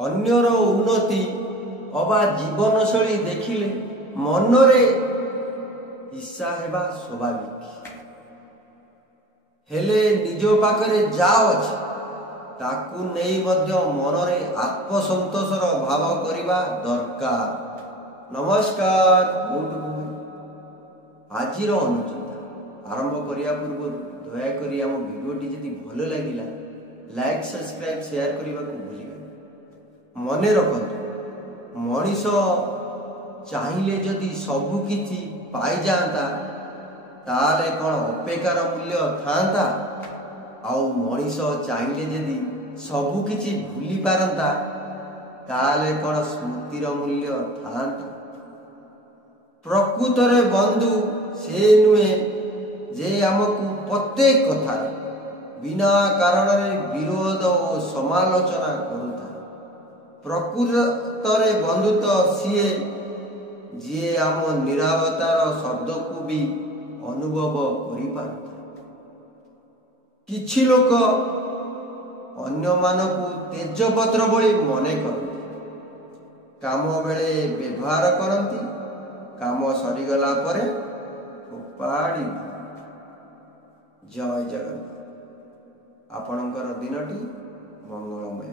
अन्यर उन्नति अबा जीवनशैली देखिले मनरे ईर्षा हेबा स्वाभाविक। हेले निज पाखरे जा अछि ताकू नहीं मध्य मनरे आत्मसंतोषर भाव करिबा दरकार। नमस्कार, आजिर अनुचिंता आरंभ करिया पूर्व दयाकोरी आम भिडियोटी जदि भल लगिला लाइक सब्सक्राइब शेयर करने को भूलिबे। मने रखतु मनीष चाहिए जदि सबु किछि पाई जाता ताले कौन अपेक्षार मूल्य थांता? आउ मनीष चाहिए जदि सबु किछि भूली पारंता ताले कौन स्मृतिर मूल्य थांता? प्रकृतरे बंधु से नुहे जे आमको प्रत्येक कथा बिना कारण विरोध और समालोचना करूता। प्रकृतरे बंधु तो सीए जी आम निरावतार शब्द को भी अनुभव कर। किछि लोक अन्य मानकु तेजपत्र भली मने करते, काम बेले व्यवहार करती, काम सरीगला परे फोपाड़ी। जय जगन्नाथ। आपणकर दिनटी मंगलमय।